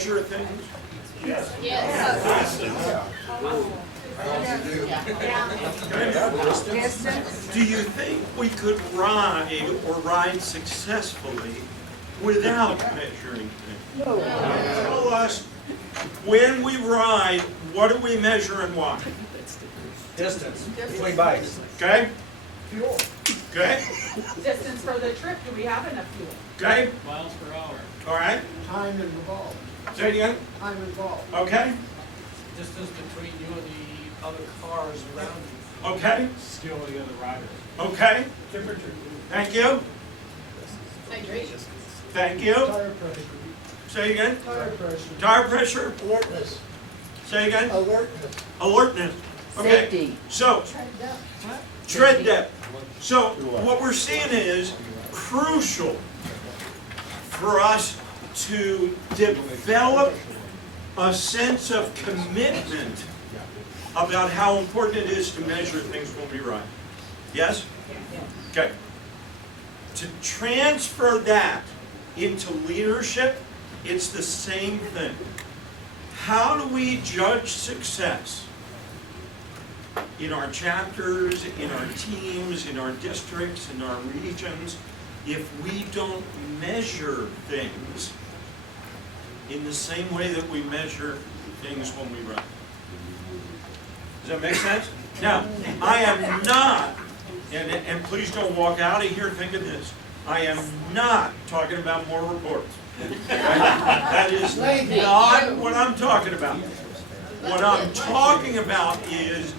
measure things? Yes. Do you think we could ride or ride successfully without measuring things? No. Tell us, when we ride, what do we measure and why? Distance between bikes. Okay? Fuel. Okay? Distance for the trip, do we have enough fuel? Okay? Miles per hour. All right? Time involved. Say it again? Time involved. Okay? Distance between you and the other cars around you. Okay? Skill of the other riders. Okay? Temperature. Thank you. Hydration. Thank you. Tire pressure. Say again? Tire pressure. Tire pressure. Alertness. Say again? Alertness. Alertness. Okay. Safety. So, tread depth. So, what we're seeing is crucial for us to develop a sense of commitment about how important it is to measure things when we ride. Yes? Okay. To transfer that into leadership, it's the same thing. How do we judge success in our chapters, in our teams, in our districts, in our regions, if we don't measure things in the same way that we measure things when we run? Does that make sense? Now, I am not, and please don't walk out of here thinking this, I am not talking about more reports. That is not what I'm talking about. What I'm talking about is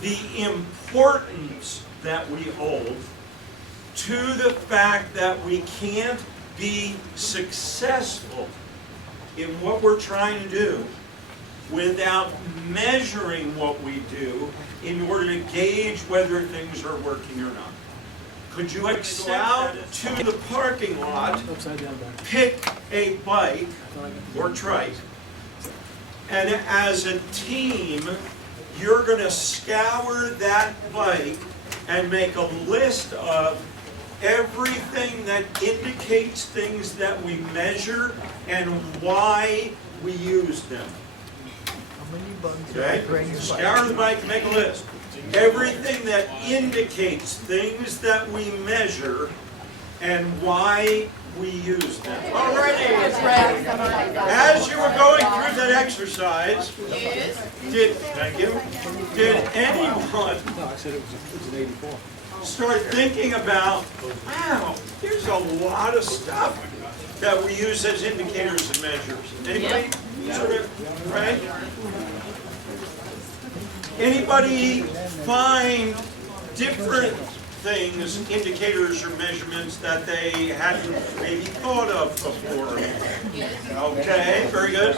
the importance that we hold to the fact that we can't be successful in what we're trying to do without measuring what we do in order to gauge whether things are working or not. Could you accept out to the parking lot, pick a bike or trike, and as a team, you're going to scour that bike and make a list of everything that indicates things that we measure and why we use them. Okay? Scour the bike and make a list. Everything that indicates things that we measure and why we use them. Alrighty. As you were going through that exercise, thank you, did anyone start thinking about, wow, there's a lot of stuff that we use as indicators and measures? Anybody sort of, right? Anybody find different things, indicators or measurements that they hadn't maybe thought of before? Okay, very good.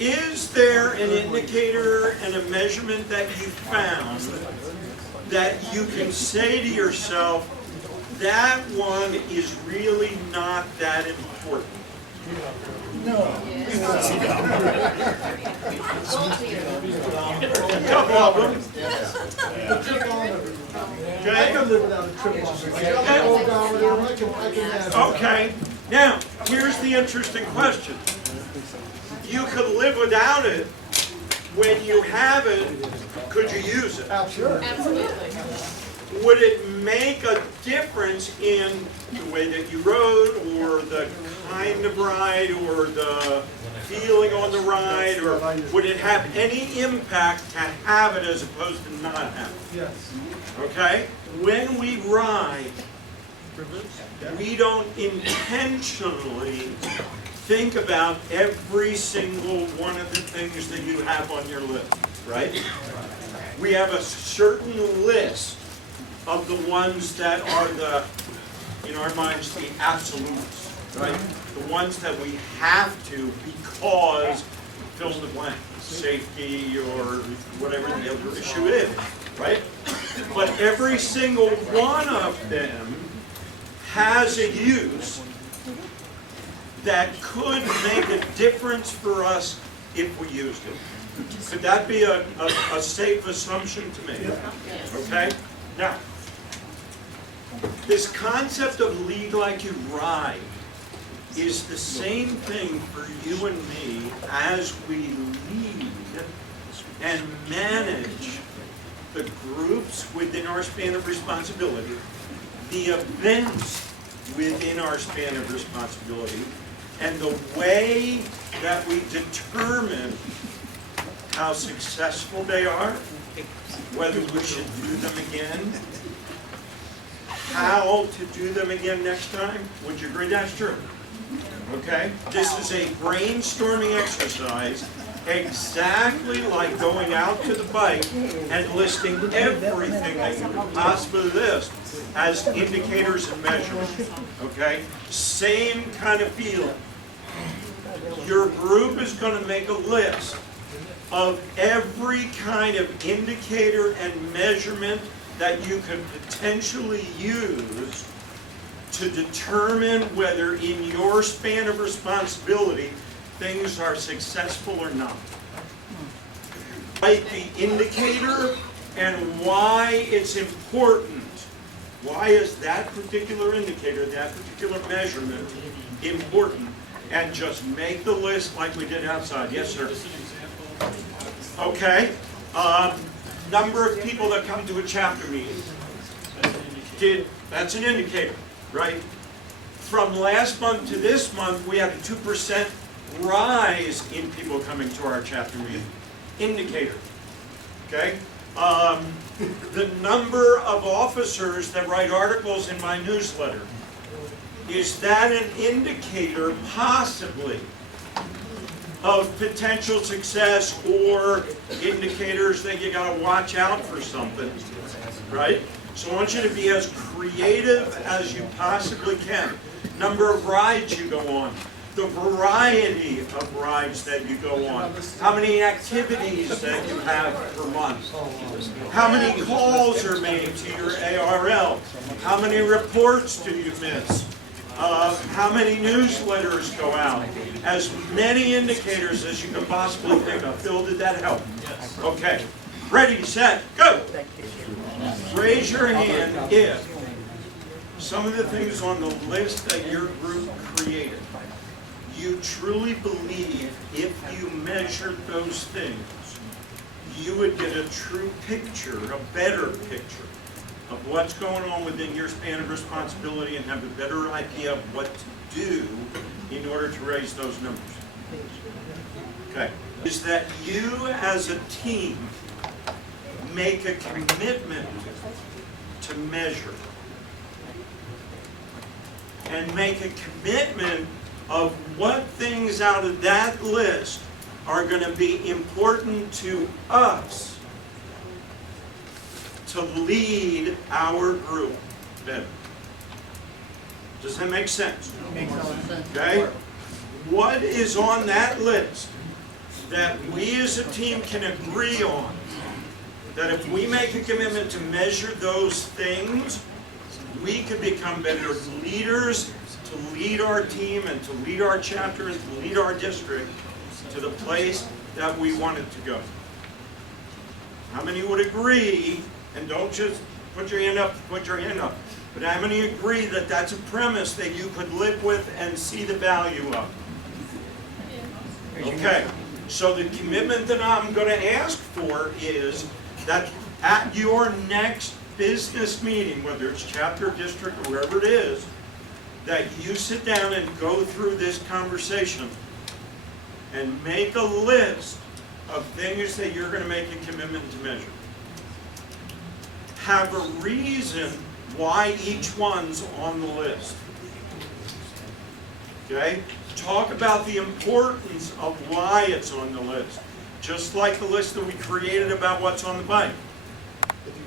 Is there an indicator and a measurement that you found that you can say to yourself, that one is really not that important? No. A couple of them. The tripometer. I Okay? can live without a tripometer. I got an odometer, I can have. Okay. Now, here's the interesting question. You could live without it. When you have it, could you use it? Absolutely. Would it make a difference in the way that you rode, or the kind of ride, or the feeling on the ride, or would it have any impact to have it as opposed to not have it? Yes. Okay? When we ride, we don't intentionally think about every single one of the things that you have on your list, right? We have a certain list of the ones that are the, in our minds, the absolutes, right? The ones that we have to because fill in the blank, safety or whatever the other issue is, right? But every single one of them has a use that could make a difference for us if we used it. Could that be a safe assumption to make? Okay? Now, This concept of lead like you ride is the same thing for you and me as we lead and manage the groups within our span of responsibility, the events within our span of responsibility, and the way that we determine how successful they are, whether we should do them again, how to do them again next time. Would you agree that's true? Okay? This is a brainstorming exercise exactly like going out to the bike and listing everything that you could possibly list as indicators and measurements. Okay? Same kind of feeling. Your group is going to make a list of every kind of indicator and measurement that you could potentially use to determine whether in your span of responsibility things are successful or not. Write the indicator and why it's important. Why is that particular indicator, that particular measurement important? And just make the list like we did outside. Yes, sir. Okay. Number of people that come to a chapter meeting. That's an indicator, right? From last month to this month, we had a 2% rise in people coming to our chapter meeting. Indicator. Okay? The number of officers that write articles in my newsletter. Is that an indicator, possibly, of potential success or indicators that you got to watch out for something, right? So I want you to be as creative as you possibly can. Number of rides you go on, the variety of rides that you go on, how many activities that you have per month, how many calls are made to your ARL, how many reports do you miss, how many newsletters go out, as many indicators as you can possibly think of. Phil, did that help? Okay. Ready, set, go! Raise your hand if some of the things on the list that your group created, you truly believe if you measured those things, you would get a true picture, a better picture of what's going on within your span of responsibility and have a better idea of what to do in order to raise those numbers. Okay. Is that you as a team make a commitment to measure and make a commitment of what things out of that list are going to be important to us to lead our group better. Does that make sense? Makes a lot of sense. Okay? What is on that list that we as a team can agree on? That if we make a commitment to measure those things, we could become better leaders to lead our team and to lead our chapter and to lead our district to the place that we want it to go. How many would agree, and don't just put your hand up, but how many agree that that's a premise that you could live with and see the value of? Okay, so the commitment that I'm going to ask for is that at your next business meeting, whether it's chapter, district, or wherever it is, that you sit down and go through this conversation and make a list of things that you're going to make a commitment to measure. Have a reason why each one's on the list. Okay? Talk about the importance of why it's on the list. Just like the list that we created about what's on the bike.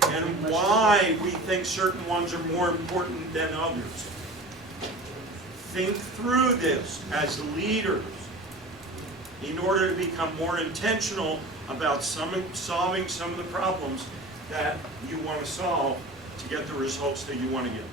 And why we think certain ones are more important than others. Think through this as leaders in order to become more intentional about solving some of the problems that you want to solve to get the results that you want to get.